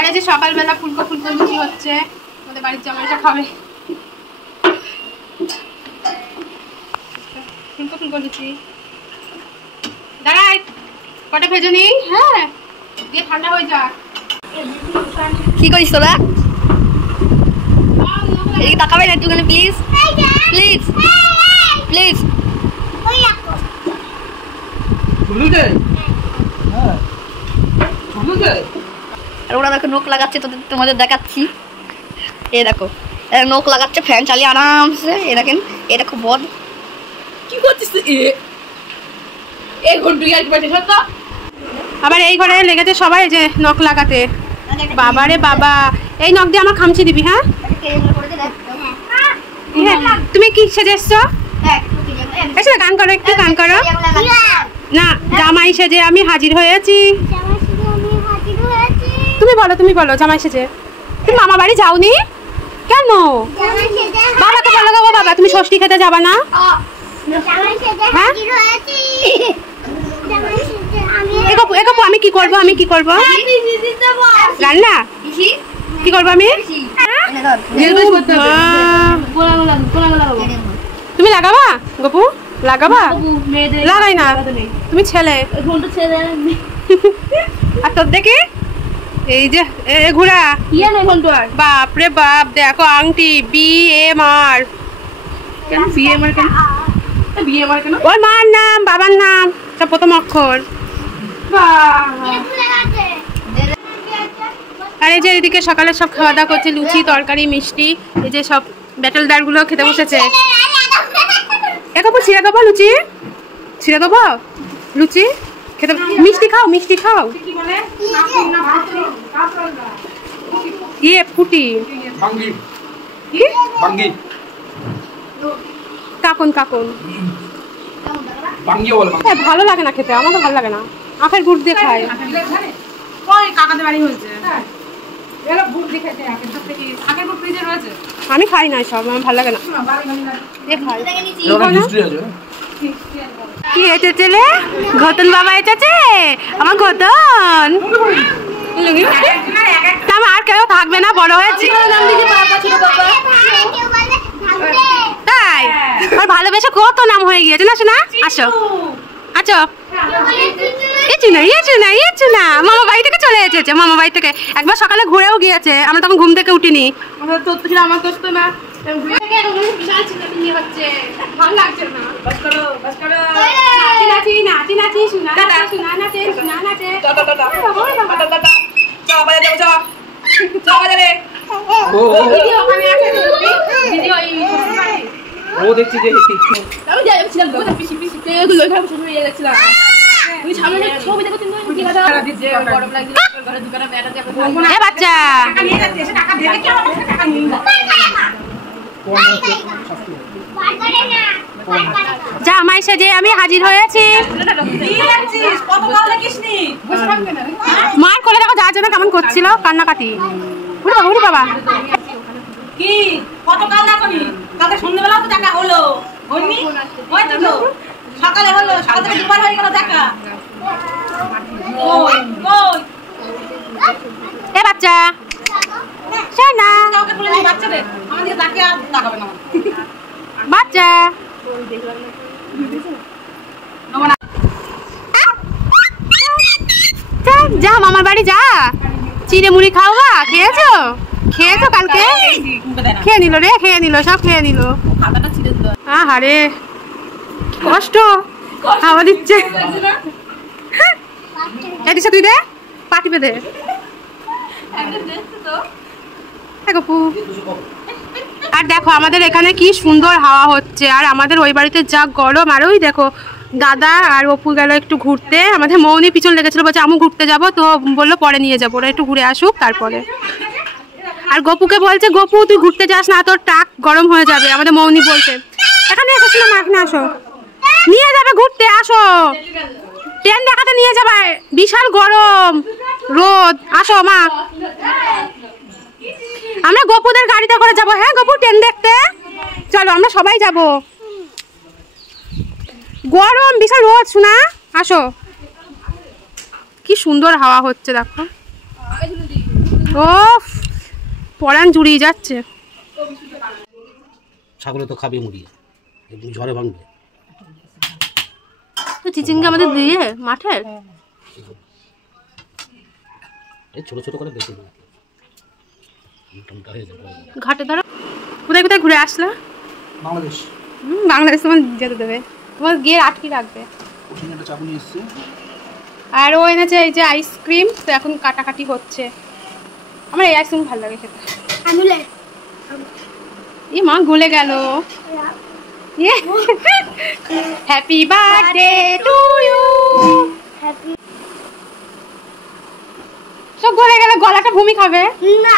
আর এই যে সকালবেলা ফুলকো ফুলকো লুচি হচ্ছে, আমাদের বাড়ির জামাইটা খাবে ফুলকো ফুলকো লুচি। দাঁড়াই কটা ভেজে নি, হ্যাঁ দিয়ে ঠান্ডা হয়ে যাক। কি করিস তোরা? এই তাকাবে না একটুখানি প্লিজ প্লিজ প্লিজ। আর ওরা দেখো নখ লাগাচ্ছে, তোমাদের দেখাচ্ছি। এ দেখো নখ লাগাচ্ছে ফ্যান চালিয়ে আরামসে। এ দেখেন এটা খুব বদ। কি করছিস আবার এই ঘরে লেগেছে সবাই যে নখ লাগাতে। বাবা রে বাবা, এই নখ দিয়ে আমার খামচি দিবি। হ্যাঁ তুমি কি সেজে এসছো? গান করো একটু, গান করো না। জামাই সেজে আমি হাজির হয়েছি। তুমি বলো, তুমি বলো জামাই সেজে। তুমি মামা বাড়ি যাওনি কেন? বাবাকে বলো গো বাবা, তুমি ষষ্ঠী খেতে যাবা না? হ্যাঁ এগোপু আমি কি করবো, আমি কি করবো? রান্না কি করবো আমি? তুমি লাগাবা গপু? লাগাবা? লাগাই না, তুমি ছেলে। আর তোর দেখি এই যে ঘোড়া, বাপরে বাপ দেখো আংটি BMR। ওর মার নাম, বাবার নাম, সব প্রথম অক্ষর। আর এই যে এদিকে সকালে সব খাওয়া দাওয়া করছে, লুচি তরকারি মিষ্টি। এই যে সব ব্যাটেলদার গুলো খেতে বসেছে। একাপু ছিঁড়ে দেবো লুচি, ছিঁড়ে দেবো লুচি খেতে। মিষ্টি খাও, মিষ্টি খাও। ইয়ে ফুটি কাকুন কাকুন। ভালো লাগে না খেতে, আমার তো ভালো লাগে না। আখের গুড় দিয়ে খাই। আমি খাই না সব, আমার ভালো লাগে না। কি এসেছে ঘতন বাবা এসেছে, আমার ঘতন। আর কেউ থাকবে না, বড় হয়েছে তাই। আর ভালোবেসে কত নাম হয়ে গিয়েছে না শোনা। আসো আছো, এসো না। মামা বাড়ি থেকে চলে এসেছে, মামা বাড়ি থেকে একবার সকালে ঘুরেও গিয়েছে। আমরা তখন ঘুম থেকে উঠিনি। আমার তো না বাচ্চা জামাই সেজে আমি হাজির হয়েছি। মার কোলে দেখো যার জন্য কেমন করছিল কান্নাকাটি। উড়ি বাবা কি কত কান্না করি, কালকে সন্ধ্যাবেলাও তো দেখা হলো। সকালে হলো, সকাল থেকে দুবার হয়ে গেল দেখা। এ বাচ্চা না বাচ্চা যা মামার বাড়ি যা, চিড়ে মুড়ি খাওয়া। খেয়েছো কালকে? খেয়ে নিল রে, খেয়ে নিল, সব খেয়ে নিল। আহারে কষ্ট খাওয়া দিচ্ছে। তুই দে পাটি পেদে। আর দেখো আমাদের এখানে কি সুন্দর হাওয়া হচ্ছে, আর আমাদের ওই বাড়িতে যা গরম। আর ওই দেখো দাদা আর অপু গেল একটু ঘুরতে। আমাদের মৌনি পিছন লেগেছিল, বলছে আমু ঘুরতে যাবো, তো বললো পরে নিয়ে যাবো, ওরা একটু ঘুরে আসুক তারপরে। আর গপুকে বলছে গপু তুই ঘুরতে যাস না, তোর টাক গরম হয়ে যাবে। আমাদের মৌনি বলছে এখানে এসেছিল না, এখানে আসো, নিয়ে যাবে ঘুরতে, আসো ট্রেন দেখাতে নিয়ে যাবে, বিশাল গরম রোদ, আসো মা। আমরা গপুদের গাড়িতে করে যাবো। হ্যাঁ গপু ট্রেন দেখতে চলো, আমরা সবাই যাব। গরম বিশাল রোদ শোনা, আসো। কি সুন্দর হাওয়া হচ্ছে দেখো। ও পরান জুড়িয়ে যাচ্ছে। ছাগলে তো খাবে মুড়ি, ঝড়ে ভাঙবে। তো চিচিঙ্গা আমাদের দিয়ে মাঠের এই ছোট ছোট করে বেশি ঘাটে ধরো। কোথায় কোথায় ঘুরে আসলা? বাংলাদেশ। বাংলাদেশ তোমার যেতে দেবে, তোমার গিয়ে আটকে রাখবে। আর ও এনেছে এই যে আইসক্রিম, তো এখন কাটাকাটি হচ্ছে। আমার এই আইসক্রিম ভালো লাগে খেতে। এই মা গলে গেল। Happy birthday to you. সব গলে গেলে গলাটা ভূমি খাবে না।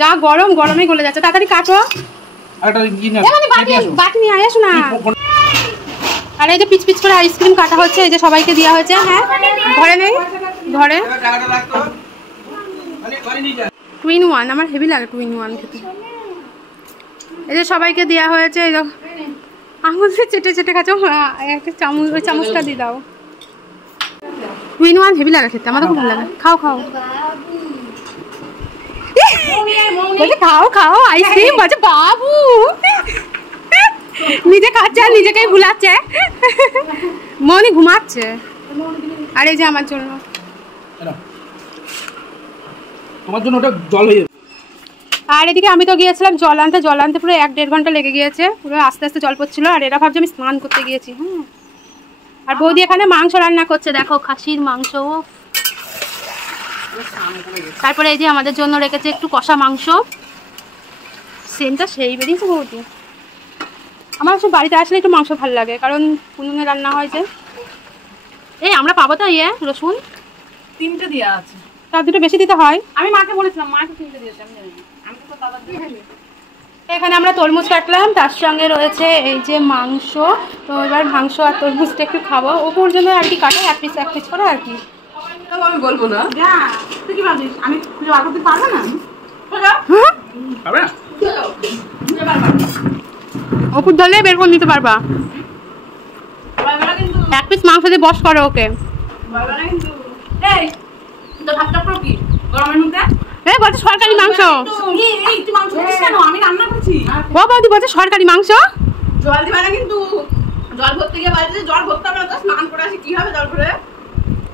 যা গরম, গরমে গলে যাচ্ছে। তাড়াতাড়ি কাটো। বাটি নিয়ে আসো না। আর এই যে পিচ পিচ করে আইসক্রিম কাটা হচ্ছে, এই যে সবাইকে দেওয়া হয়েছে। হ্যাঁ ঘরে নেই, ঘরে টুইন ওয়ান আমার হেভি লাগে, টুইন ওয়ান খেতে। এই যে সবাইকে দেওয়া হয়েছে। এই আঙুল দিয়ে চেটে চেটে খাচ্ছ, একটা চামচ, ওই চামচটা দিয়ে দাও। টুইন ওয়ান হেভি লাগে খেতে, আমার তো খুব ভালো লাগে। খাও খাও খাও খাও আইসক্রিম। বলছে বাবু নিজে খাচ্ছে আর নিজেকেই ভুলাচ্ছে। মনি ঘুমাচ্ছে। আর এই যে আমার জন্য, তোমার জন্য ওটা জল হয়ে যাবে। আর এদিকে আমি তো গিয়েছিলাম জল আনতে পুরো 1-1.5 ঘন্টা লেগে গিয়েছে। পুরো আস্তে আস্তে জল পড়ছিল। আর এরা ভাবছে আমি স্নান করতে গিয়েছি। হ্যাঁ, আর বৌদি এখানে মাংস রান্না করছে, দেখো খাসির মাংস। তারপরে এই যে আমাদের জন্য রেখেছে একটু কষা মাংস। সেন্টটা সেই বেরিয়েছে বৌদি। আমার সব বাড়িতে আসলে একটু মাংস ভালো লাগে, কারণ উনুনে রান্না হয় যে। এই আমরা পাবো তো রসুন 3টে দেওয়া আছে, তার 2টো বেশি দিতে হয়। আমি মাকে বলেছিলাম, মাকে 3টে দিয়েছে, আমি জানি না। আমি তো দাদা দিয়ে এখানে আমরা তরমুজ কাটলাম, তার সঙ্গে রয়েছে এই যে মাংস। তো এবার মাংস আর তরমুজটা একটু খাবো। ওপর জন্য আর কি কাটো, এক পিস করে আর কি। আমি বলবো না। তুই কি ভাবছিস আমি খুঁজে বার করতে পারবো না? ওপর ধরলে বের করে নিতে পারবা। এক পিস মাংস দিয়ে বস করো ওকে। এই তো ভাতটা পুরো কি গরমের মধ্যে? এই বলছে সরকারি মাংস। এই তুই মাংস দিস কেন? আমি রান্না করছি। ও বৌদি বলছে সরকারি মাংস। জল দিবা না কিন্তু। জল ভরতে গিয়ে বাড়িতে জল ভরতে হবে না, তো স্নান করে আসি কি হবে জল ভরে?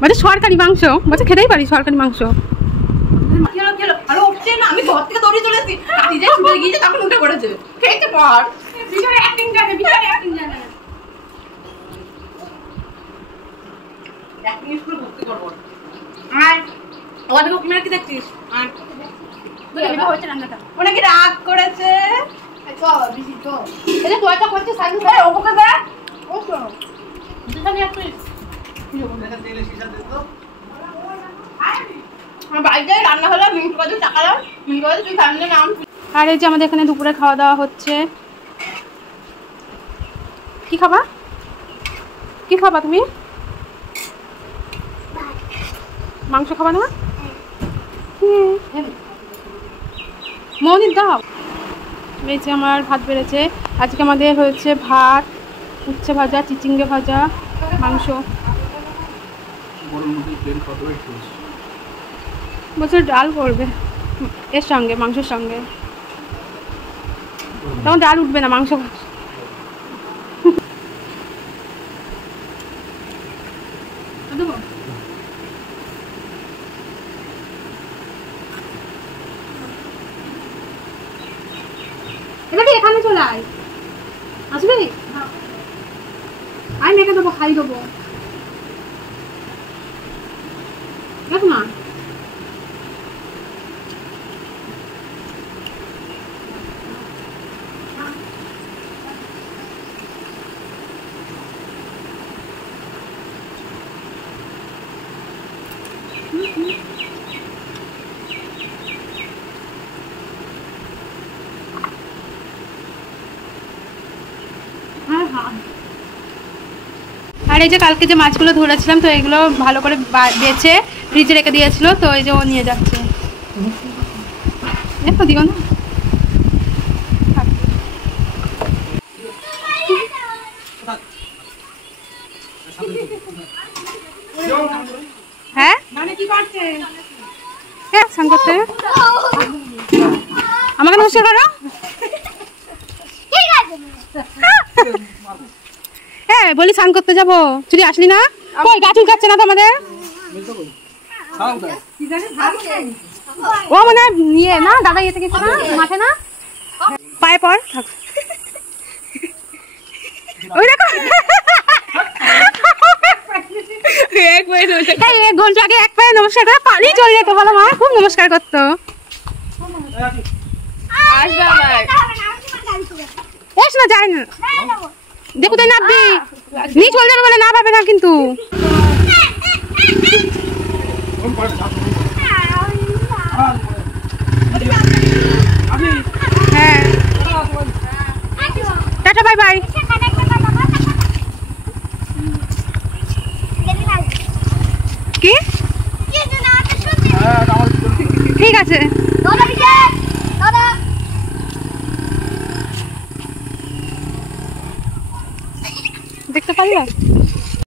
বলছে সরকারি মাংস, বলছে খেতেই পারি সরকারি মাংস। আরে উঠছে না, আমি ঘর থেকে দৌড়ে চলে এসেছি। নিজে ছুটে গিয়েছে, তখন উঠে পড়েছে। খেয়েছে পর বিশাল অ্যাক্টিং জানে, বিশাল অ্যাক্টিং জানে। অ্যাক্টিং স্কুলে ভর্তি করবো। আর ওদের ওখানে কি দেখছিস? আর এটা হচ্ছে রান্নাটা। ওরা কি রাগ করেছে? চল বিজি চল। এই যে তোয়াটা করছে সাইকেল এই ওকে দে। ও তো দুটানি এক পিস। আমার বাড়িতে রান্না হলো, মিন্টু কাজে টাকা দাও, মিন্টু কাজে তুই ফ্যামিলি নাম। আর এই যে আমাদের এখানে দুপুরে খাওয়া দাওয়া হচ্ছে। কি খাবা? কি খাবা তুমি? মাংস খাবা না? মৌনি দাও। এই যে আমার ভাত বেড়েছে। আজকে আমাদের হয়েছে ভাত, উচ্ছে ভাজা, চিচিঙ্গে ভাজা, মাংস। বলছে ডাল করবে এর সঙ্গে, মাংসের সঙ্গে। তখন ডাল উঠবে না, মাংস। এখানে চলে আয়, আসবি? আমি মেখে দেবো, খাই দেবো। দেখ না আর এই যে কালকে যে মাছগুলো ধরেছিলাম, তো এগুলো ভালো করে বেছে ফ্রিজে রেখে দিয়েছিল, তো এই যে ও নিয়ে যাচ্ছে। দেখো দিও না। হ্যাঁ হ্যাঁ স্নান করতে আমাকে নমস্কার করো। হ্যাঁ বলি স্নান করতে যাবো, চুরি আসলি না? কই গা চুলকাচ্ছে না তো আমাদের? ও মানে ইয়ে না দাদা ইয়ে থেকে না মাঠে না পায়ে পর ওই দেখো 1 ঘন্টা আগে এক পায়ে নমস্কার করে পানি চলে যেত, বলো মা খুব নমস্কার করতো। এস না যাই না দেখো তাই নাববি নিচ চলে যাবে বলে না পাবে না কিন্তু। হ্যাঁ টাটা বাই বাই। কি ঠিক আছে দেখতে পারলা?